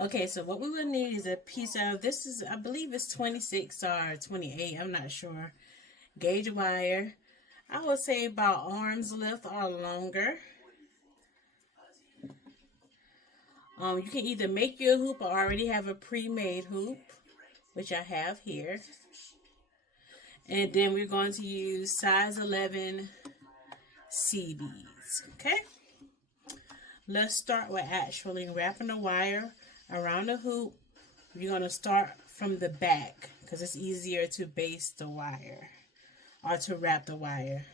Okay, so what we will need is a piece of, this is, I believe it's 26 or 28, I'm not sure, gauge wire. I would say about arm's length or longer. You can either make your hoop or already have a pre-made hoop, which I have here. And then we're going to use size 11 C beads. Okay? Let's start with actually wrapping the wire around the hoop. You're going to start from the back because it's easier to base the wire or to wrap the wire.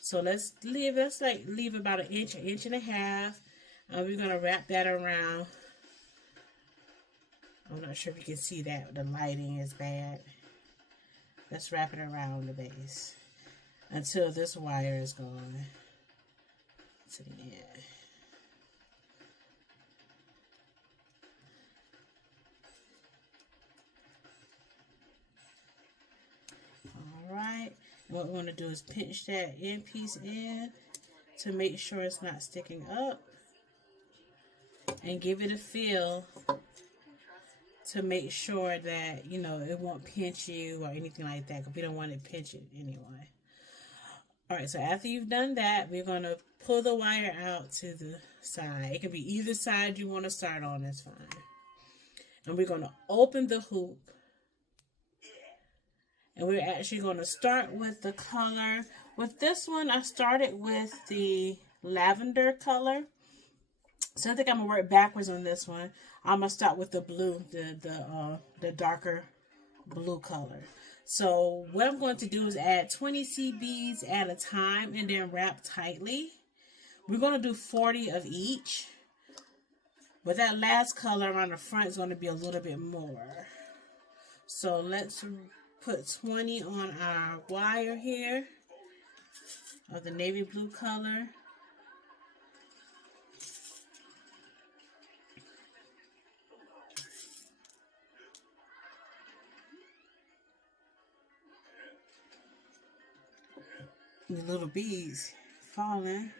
So let's leave about an inch and a half. We're going to wrap that around. I'm not sure if you can see that. The lighting is bad. Let's wrap it around the base until this wire is gone to the end. Alright, what we want to do is pinch that end piece in to make sure it's not sticking up, and give it a feel to make sure that, you know, it won't pinch you or anything like that, because we don't want to pinch it anyway. Alright, so after you've done that, we're going to pull the wire out to the side. It can be either side you want to start on, that's fine. And we're going to open the hoop. And we're actually going to start with the color. With this one, I started with the lavender color. So I think I'm going to work backwards on this one. I'm going to start with the blue, the darker blue color. So what I'm going to do is add 20 seed beads at a time and then wrap tightly. We're going to do 40 of each. But that last color around the front is going to be a little bit more. So let's put 20 on our wire here of the navy blue color. The little beads falling.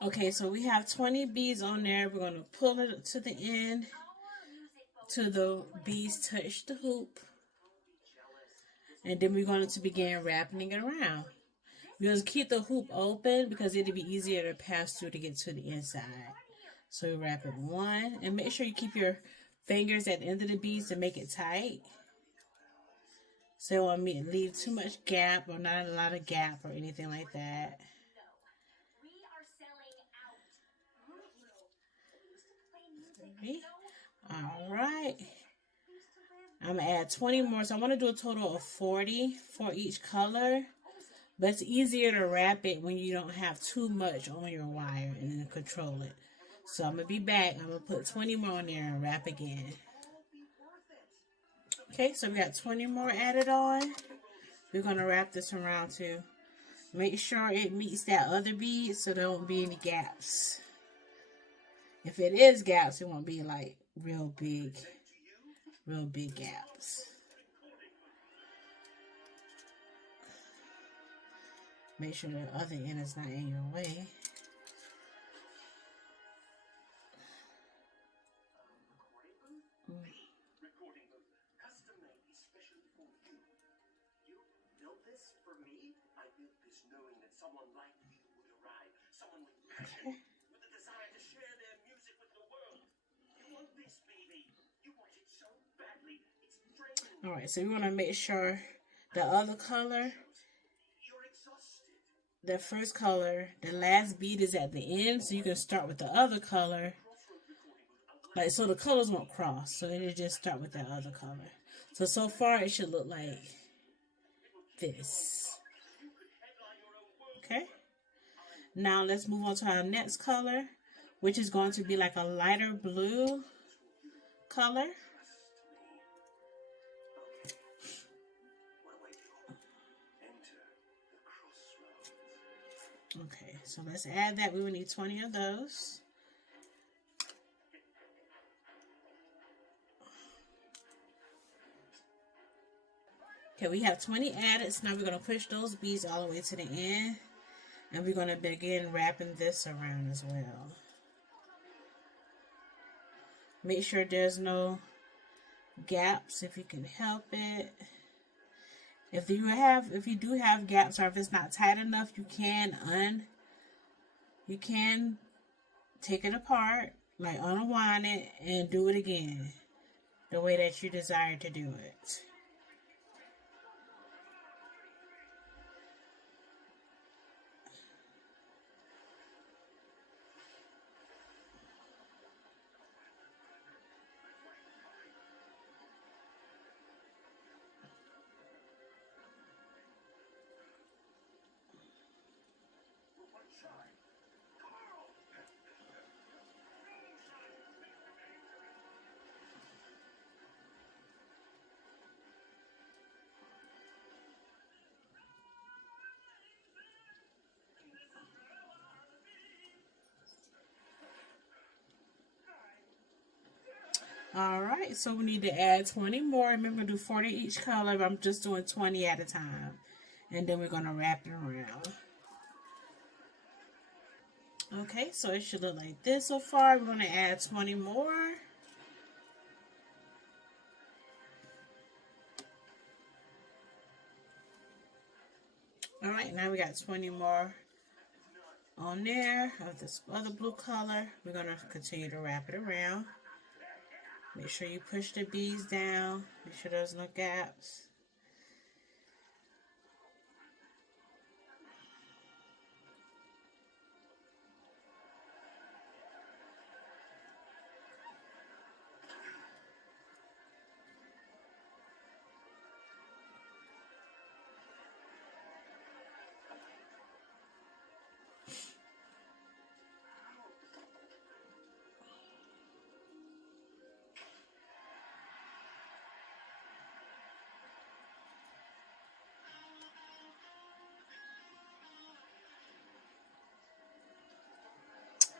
Okay, so we have 20 beads on there. We're going to pull it to the end till the beads touch the hoop. And then we're going to begin wrapping it around. We're going to keep the hoop open because it'll be easier to pass through to get to the inside. So we wrap it one. And make sure you keep your fingers at the end of the beads to make it tight. So it won't leave too much gap or not a lot of gap or anything like that. Alright. I'm going to add 20 more. So I want to do a total of 40 for each color. But it's easier to wrap it when you don't have too much on your wire and then control it. So I'm going to be back. I'm going to put 20 more on there and wrap again. Okay, so we got 20 more added on. We're going to wrap this around too. Make sure it meets that other bead so there won't be any gaps. If it is gaps, it won't be like real big gaps. Make sure the other end is not in your way. Okay. Alright, so we want to make sure the other color, the first color, the last bead is at the end, so you can start with the other color. Like, so the colors won't cross, so then you just start with that other color. So far it should look like this. Okay. Now let's move on to our next color, which is going to be like a lighter blue color. Okay, so let's add that. We will need 20 of those. Okay, we have 20 added, so now we're going to push those beads all the way to the end. And we're going to begin wrapping this around as well. Make sure there's no gaps if you can help it. If you do have gaps, or if it's not tight enough, you can take it apart, like unwind it, and do it again the way that you desire to do it. Alright, so we need to add 20 more. Remember, do 40 each color, but I'm just doing 20 at a time. And then we're going to wrap it around. Okay, so it should look like this so far. We're going to add 20 more. Alright, now we got 20 more on there of this other blue color. We're going to continue to wrap it around. Make sure you push the beads down. Make sure there's no gaps.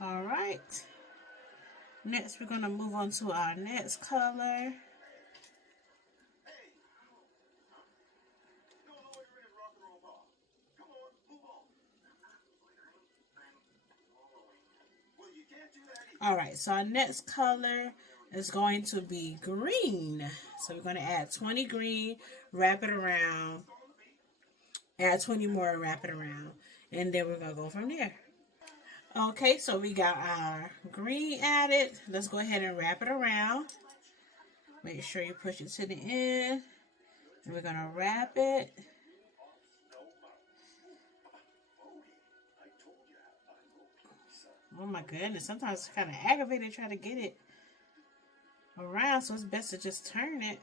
Alright. Next, we're going to move on to our next color. Alright, so our next color is going to be green. So we're going to add 20 green, wrap it around, add 20 more, wrap it around, and then we're going to go from there. Okay, so we got our green added. Let's go ahead and wrap it around. Make sure you push it to the end. And we're going to wrap it. Oh my goodness, sometimes it's kind of aggravating trying to get it around, so it's best to just turn it.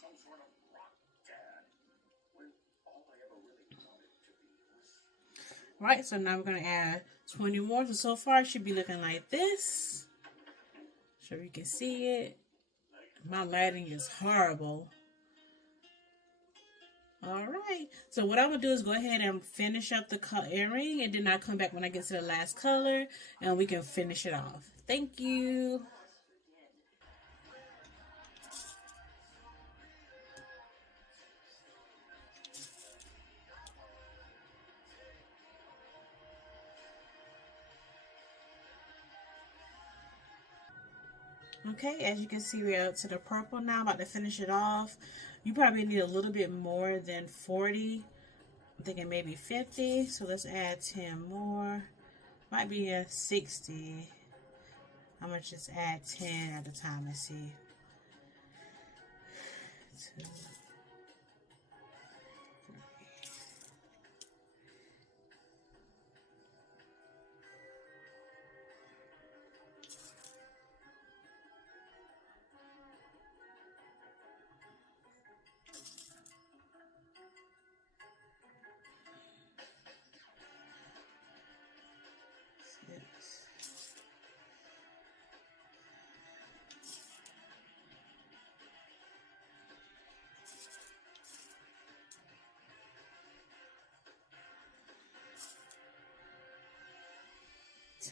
Some sort of rock dad when all I ever really wanted to be was... Right, so now we're going to add 20 more. So far it should be looking like this. So you can see it. My lighting is horrible. Alright, so what I'm going to do is go ahead and finish up the earring, and then I'll come back when I get to the last color and we can finish it off. Thank you. Okay, as you can see, we're out to the purple now. I'm about to finish it off. You probably need a little bit more than 40. I'm thinking maybe 50. So let's add 10 more. Might be a 60. I'm going to just add 10 at a time and see. 2, 3.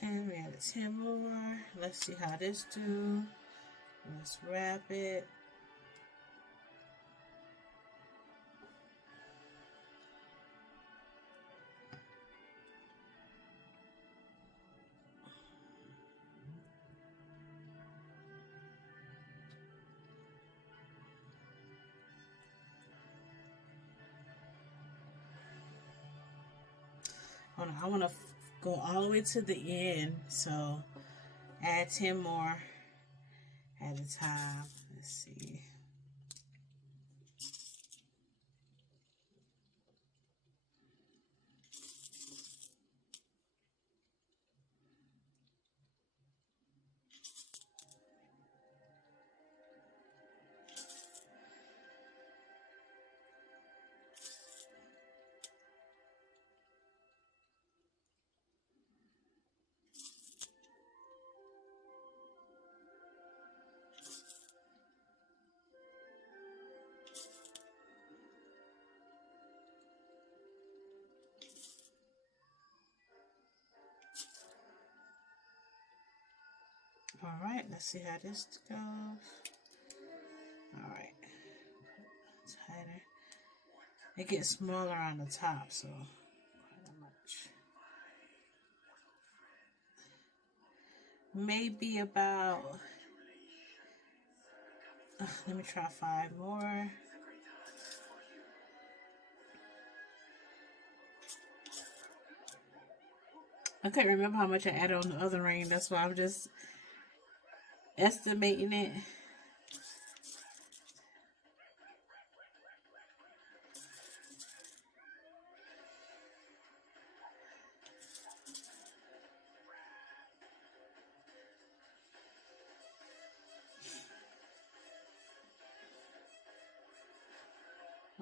We added 10 more. Let's see how this do. Let's wrap it. Hold on, I want to go all the way to the end, so add 10 more at a time. Let's see. All right, let's see how this goes. All right, tighter. It gets smaller on the top, so quite much. Maybe about. Let me try 5 more. I can't remember how much I added on the other ring. That's why I'm just estimating it.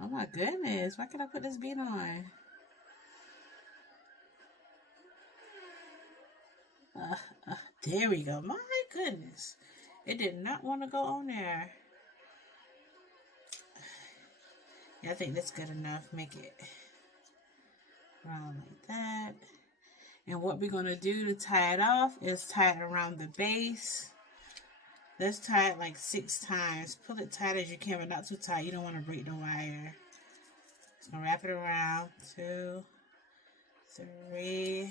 Oh my goodness, why can't I put this bead on? There we go. My goodness. It did not want to go on there. Yeah, I think that's good enough. Make it round like that. And what we're going to do to tie it off is tie it around the base. Let's tie it like 6 times. Pull it tight as you can, but not too tight. You don't want to break the wire. Just going to wrap it around. 2, 3,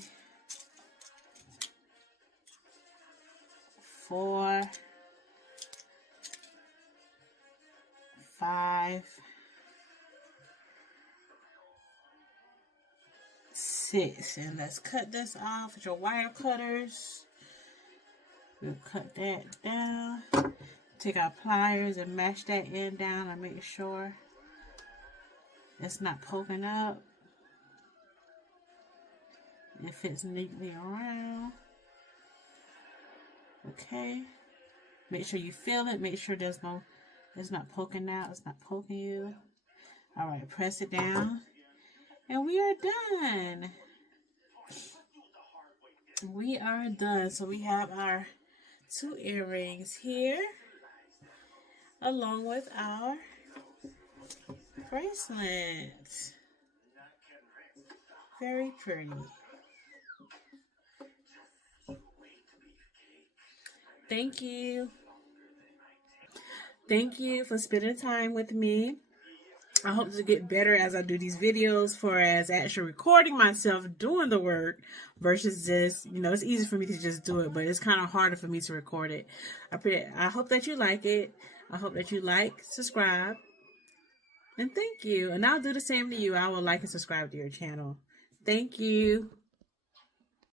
4, 5, 6. And let's cut this off with your wire cutters. We'll cut that down. Take our pliers and mash that end down and make sure it's not poking up. It fits neatly around. Okay. Make sure you feel it. Make sure it's not poking out. It's not poking you. All right, press it down. And we are done. We are done. So we have our 2 earrings here, along with our bracelet. Very pretty. Thank you. Thank you for spending time with me. I hope to get better as I do these videos for as actually recording myself doing the work versus just, it's easy for me to just do it, but it's kind of harder for me to record it. I hope that you like it. I hope that you like, subscribe, and thank you. And I'll do the same to you. I will like and subscribe to your channel. Thank you.